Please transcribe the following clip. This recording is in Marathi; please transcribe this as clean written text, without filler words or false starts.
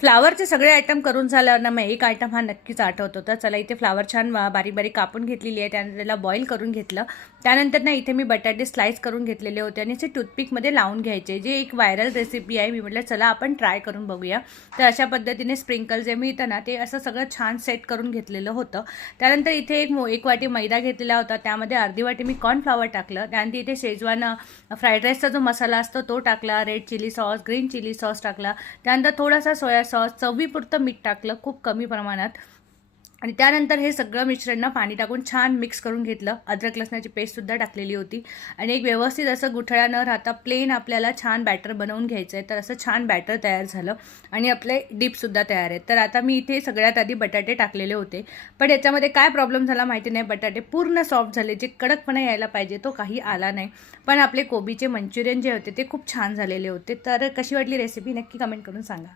फ्लावरचे सगळे आयटम करून झाल्यावर ना मग एक आयटम हा नक्कीच आठवतो. तर चला इथे फ्लावर छान बारीक बारीक कापून घेतलेली आहे. त्यानंतर त्याला बॉईल करून घेतलं. त्यानंतर ना इथे मी बटाटे स्लाइस करून घेतलेले होते आणि ते टूथपिकमध्ये लावून घ्यायचे. जे एक व्हायरल रेसिपी आहे, मी म्हटलं चला आपण ट्राय करून बघूया. तर अशा पद्धतीने स्प्रिंकल जे मिळतं ना ते असं सगळं छान सेट करून घेतलेलं होतं. त्यानंतर इथे एक वाटी मैदा घेतलेला होता. त्यामध्ये अर्धी वाटी मी कॉर्नफ्लॉवर टाकलं. त्यानंतर इथे शेजवान फ्राईड राईसचा जो मसाला असतो तो टाकला. Red chilli sauce, green chilli sauce टाकला. त्यानंतर थोडासा सोया सॉस, चवीपुरतं मीठ टाकलं खूप कमी प्रमाणात. आणि त्यानंतर हे सगळं मिश्रण पाणी टाकून छान मिक्स करून घेतलं. अद्रक लसणाची पेस्टसुद्धा टाकलेली होती आणि एक व्यवस्थित असं गुठळा न राहता प्लेन आपल्याला छान बॅटर बनवून घ्यायचं आहे. तर असं छान बॅटर तयार झालं आणि आपले डिपसुद्धा तयार आहेत. तर आता मी इथे सगळ्यात आधी बटाटे टाकलेले होते, पण याच्यामध्ये काय प्रॉब्लेम झाला माहिती नाही. बटाटे पूर्ण सॉफ्ट झाले, जे कडकपणा यायला पाहिजे तो काही आला नाही. पण आपले कोबीचे मंचुरियन जे होते ते खूप छान झालेले होते. तर कशी वाटली रेसिपी नक्की कमेंट करून सांगा.